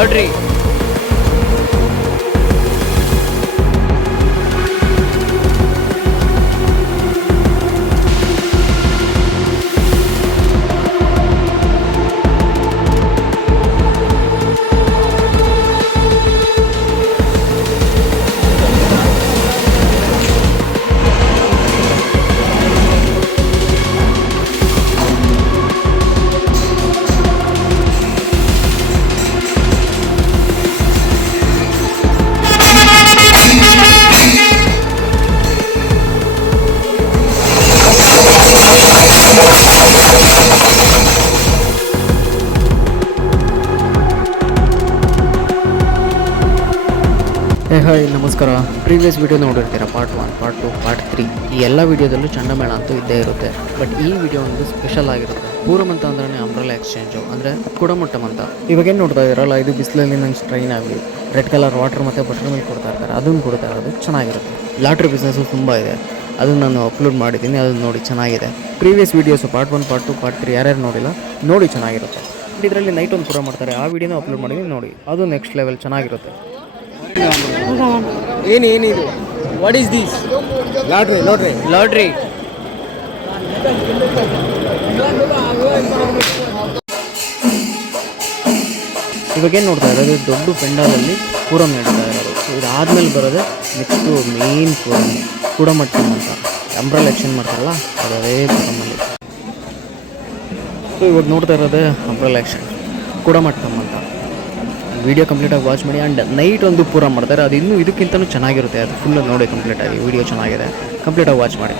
Lottery. Hi ನಮಸ್ಕಾರ. Previous video ನೋಡಿರ್ತೀರ, part 1, part 2, part 3. ಈ ಎಲ್ಲ ವಿಡಿಯೋದಲ್ಲೂ ಚಂಡಮೇಳ ಅಂತೂ ಇದ್ದೇ ಇರುತ್ತೆ. ಬಟ್ ಈ ವಿಡಿಯೋ ಒಂದು ಸ್ಪೆಷಲ್ ಆಗಿರುತ್ತೆ. ಪೂರಮ್ ಅಂತ ಅಂದ್ರೆ ಅಂಬ್ರೆಲಾ ಎಕ್ಸ್ಚೇಂಜು, ಅಂದರೆ ಕುಡಮಟ್ಟಮ್ ಅಂತ. ಇವಾಗೇನು ನೋಡ್ತಾ ಇದ್ದೀರಲ್ಲ, ಇದು ಬಿಸಿಲಲ್ಲಿ ನಂಗೆ ಸ್ಟ್ರೈನ್ ಆಗಿ ರೆಡ್ ಕಲರ್ ವಾಟರ್ ಮತ್ತು ಬಟರ್ ಮಿಲ್ಕ್ ಕೊಡ್ತಾ ಇರ್ತಾರೆ. ಅದನ್ನು ಕೊಡ್ತಾ ಇರೋದು ಚೆನ್ನಾಗಿರುತ್ತೆ. ಲಾಟ್ರಿ ಬಿಸ್ನೆಸ್ಸು ತುಂಬ ಇದೆ, ಅದನ್ನು ನಾನು ಅಪ್ಲೋಡ್ ಮಾಡಿದ್ದೀನಿ. ಅದನ್ನು ನೋಡಿ, ಚೆನ್ನಾಗಿದೆ. Previous videos part 1, part 2, part 3 ಯಾರ್ಯಾರು ನೋಡಿಲ್ಲ ನೋಡಿ, ಚೆನ್ನಾಗಿರುತ್ತೆ. ಇದರಲ್ಲಿ ನೈಟ್ ಒಂದು ಪೂರ ಮಾಡ್ತಾರೆ, ಆ ವಿಡಿಯೋನ ಅಪ್ಲೋಡ್ ಮಾಡಿದ್ದೀನಿ ನೋಡಿ. ಅದು ನೆಕ್ಸ್ಟ್ ಲೆವೆಲ್ ಚೆನ್ನಾಗಿರುತ್ತೆ. ಏನಿದು? What is this? ಲಾಟ್ರಿ. ಇವಾಗೇನು ನೋಡ್ತಾ ಇರೋದು, ದೊಡ್ಡ ಪೆಂಡಾಲಲ್ಲಿ ಪೂರಮ್ ನಡೀತಾ ಇರೋದು. ಇದಾದ್ಮೇಲೆ ಬರೋದೇ ನೆಕ್ಸ್ಟು ಮೇನ್ ಪೂರಮ್, ಕುಡಮಟ್ಟಮ್ ಅಂತ. ಅಂಬ್ರೆಲಾ ಎಕ್ಸ್ಚೇಂಜ್ ಮಾಡ್ತಾರಲ್ಲ, ಅದೇ ಪೂರಮಲ್ಲಿ. ಸೊ ಇವಾಗ ನೋಡ್ತಾ ಇರೋದೇ ಅಂಬ್ರೆಲಾ ಎಕ್ಸ್ಚೇಂಜ್ ಕುಡಮಟ್ಟಮ್ ಅಂತ. ವಿಡಿಯೋ ಕಂಪ್ಲೀಟಾಗಿ ವಾಚ್ ಮಾಡಿ. ಆ್ಯಂಡ್ ನೈಟ್ ಒಂದು ಪೂರ ಮಾಡ್ತಾರೆ, ಅದು ಇನ್ನೂ ಇದಕ್ಕಿಂತಲೂ ಚೆನ್ನಾಗಿರುತ್ತೆ. ಅದು ಫುಲ್ ನೋಡಿ ಕಂಪ್ಲೀಟಾಗಿ. ವಿಡಿಯೋ ಚೆನ್ನಾಗಿದೆ, ಕಂಪ್ಲೀಟಾಗಿ ವಾಚ್ ಮಾಡಿ.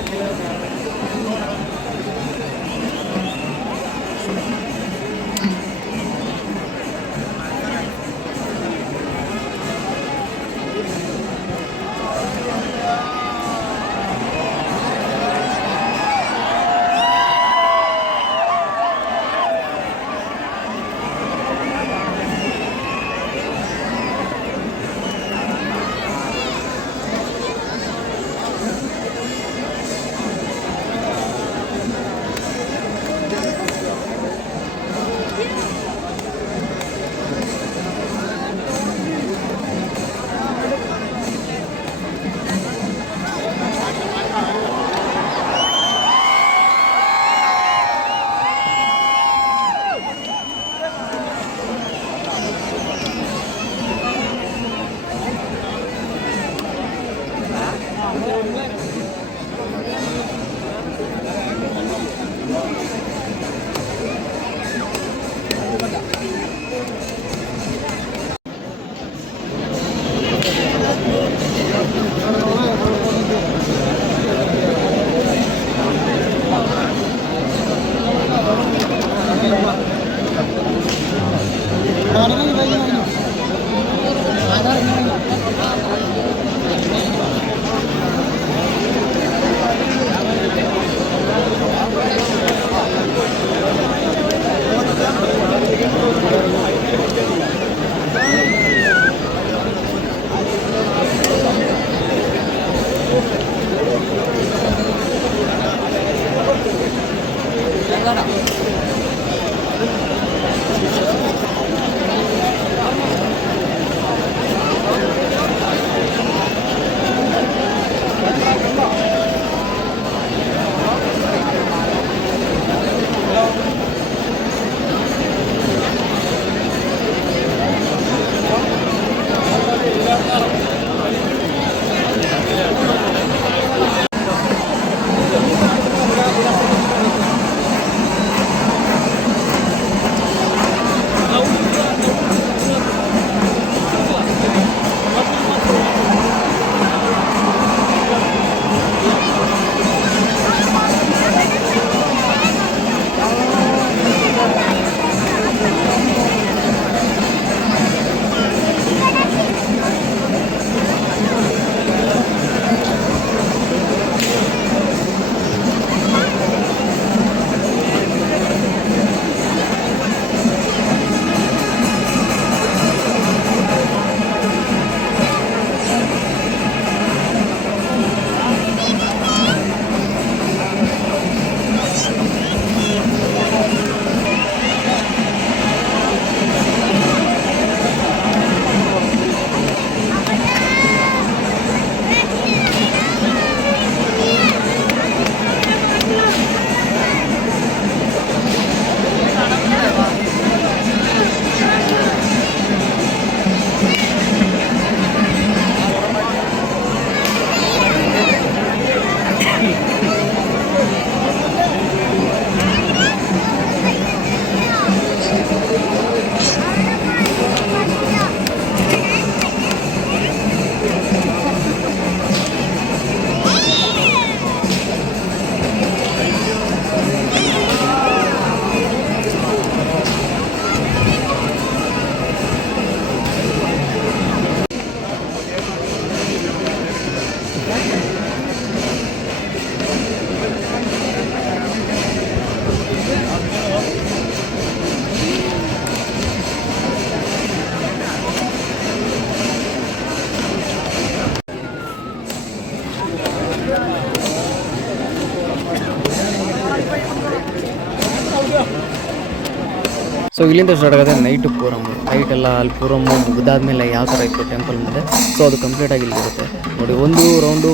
ಸೊ ಇಲ್ಲಿಂದ ಸ್ಟಾರ್ಟ್ ಆಗುತ್ತೆ ನೈಟ್ ಪೂರಮ್. ನೈಟ್ ಎಲ್ಲ ಅಲ್ಲಿ ಪೂರಮ್ಮು ಮುಗಿದಾದ್ಮೇಲೆ ಯಾವ ಥರ ಇತ್ತು ಟೆಂಪಲ್ ಮುಂದೆ, ಸೊ ಅದು ಕಂಪ್ಲೀಟಾಗಿ ಇಲ್ಲಿರುತ್ತೆ ನೋಡಿ. ಒಂದು ರೌಂಡು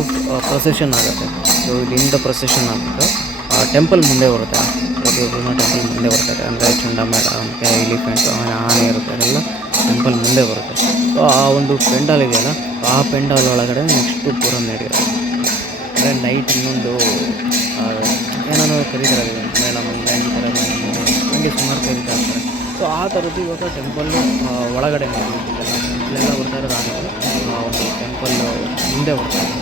ಪ್ರೊಸೆಷನ್ ಆಗುತ್ತೆ. ಸೊ ಇಲ್ಲಿಂದ ಪ್ರೊಸೆಷನ್ ಆಗಿಬಿಟ್ಟು ಟೆಂಪಲ್ ಮುಂದೆ ಬರುತ್ತೆ. ಪ್ರತಿಯೊಬ್ಬರು ಟೆಂಪಲ್ ಮುಂದೆ ಬರ್ತಾರೆ. ಅಂದರೆ ಚಂಡಮೇಳ, ಮತ್ತು ಎಲಿಫೆಂಟು, ಆನೆ ಇರುತ್ತೆ, ಅದೆಲ್ಲ ಟೆಂಪಲ್ ಮುಂದೆ ಬರುತ್ತೆ. ಸೊ ಆ ಒಂದು ಪೆಂಡಾಲ್ ಇದೆಯಲ್ಲ, ಆ ಪೆಂಡಾಲ್ ಒಳಗಡೆ ನೆಕ್ಸ್ಟು ಪೂರಮ್ ನಡೆಯುತ್ತೆ. ಅಂದರೆ ನೈಟ್ ಇನ್ನೊಂದು ಏನಾದ್ರು ಕರೀತಾರೆ ಮೇಳ ಮುಂದೆ ಹಂಗೆ ಸುಮಾರು ಕರೀತಾ ಇರ್ತಾರೆ. ಸೊ ಆ ಥರದ್ದು ಇವಾಗ ಟೆಂಪಲ್ಲು ಒಳಗಡೆ ಇಲ್ಲೆಲ್ಲ ಬರ್ತಾ ಇರೋದು ಆನೆಗಳು ಒಂದು ಟೆಂಪಲ್ ಮುಂದೆ ಬರ್ತಾರೆ.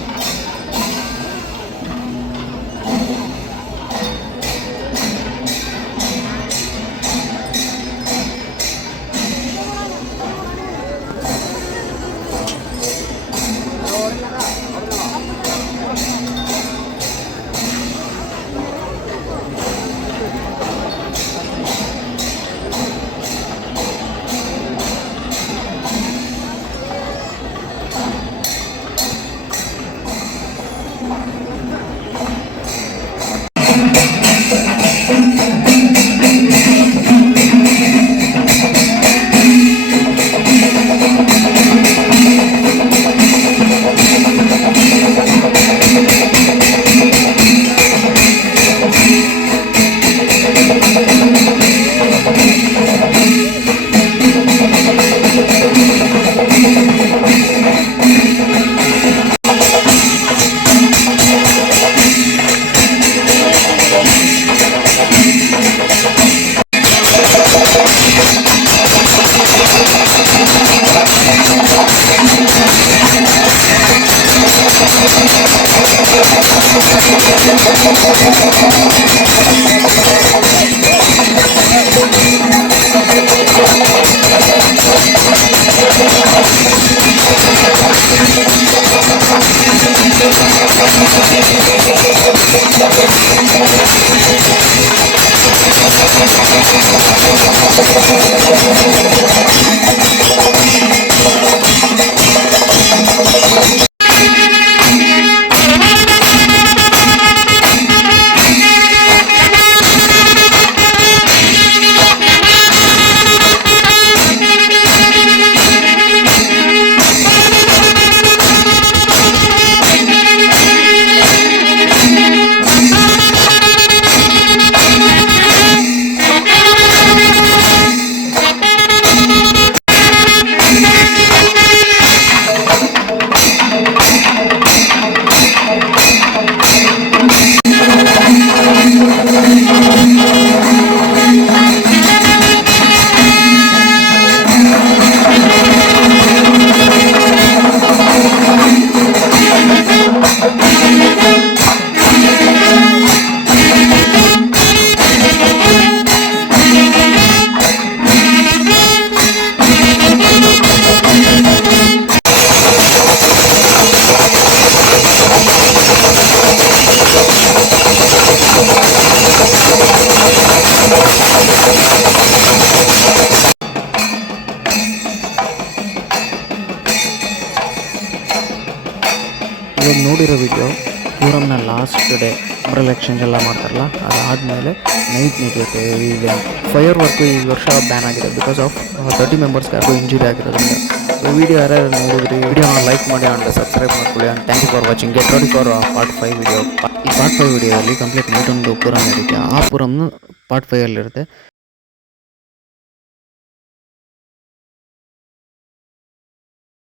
ಇವಾಗ ನೋಡಿರೋ ವಿಡಿಯೋ ಪೂರಮ್ನ ಲಾಸ್ಟ್ ಡೇ ಅಂಬ್ರೆಲಾ ಎಕ್ಸ್ಚೇಂಜ್ ಎಲ್ಲ ಮಾಡ್ತಾರಲ್ಲ, ಅದಾದಮೇಲೆ ನೈಟ್ ನಡೆಯುತ್ತೆ ಈಗ ಫೈರ್ ವರ್ಕು ಈ ವರ್ಷ ಬ್ಯಾನ್ ಆಗಿದೆ ಬಿಕಾಸ್ ಆಫ್ 30 ಮೆಂಬರ್ಸ್ಗೆ ಯಾರಿಗೂ ಇಂಜುರಿ ಆಗಿರೋದ್ರಿಂದ. ಸೊ ವಿಡಿಯೋ ಯಾರ್ಯಾರು ನೋಡಿದ್ರಿ ವಿಡಿಯೋನ ಲೈಕ್ ಮಾಡಿ ಆ್ಯಂಡ್ ಸಬ್ಸ್ಕ್ರೈಬ್ ಮಾಡ್ಕೊಳ್ಳಿ. And thank you for watching. Get ready for part 5 video. ಈ ಪಾರ್ಟ್ 5 ವಿಡಿಯೋದಲ್ಲಿ ಕಂಪ್ಲೀಟ್ ನೈಟ್ ಒಂದು ಪೂರಮ್ ನಡೀತೆ. ಆ ಪೂರಮ್ನು ಪಾರ್ಟ್ 5 ಅಲ್ಲಿರುತ್ತೆ.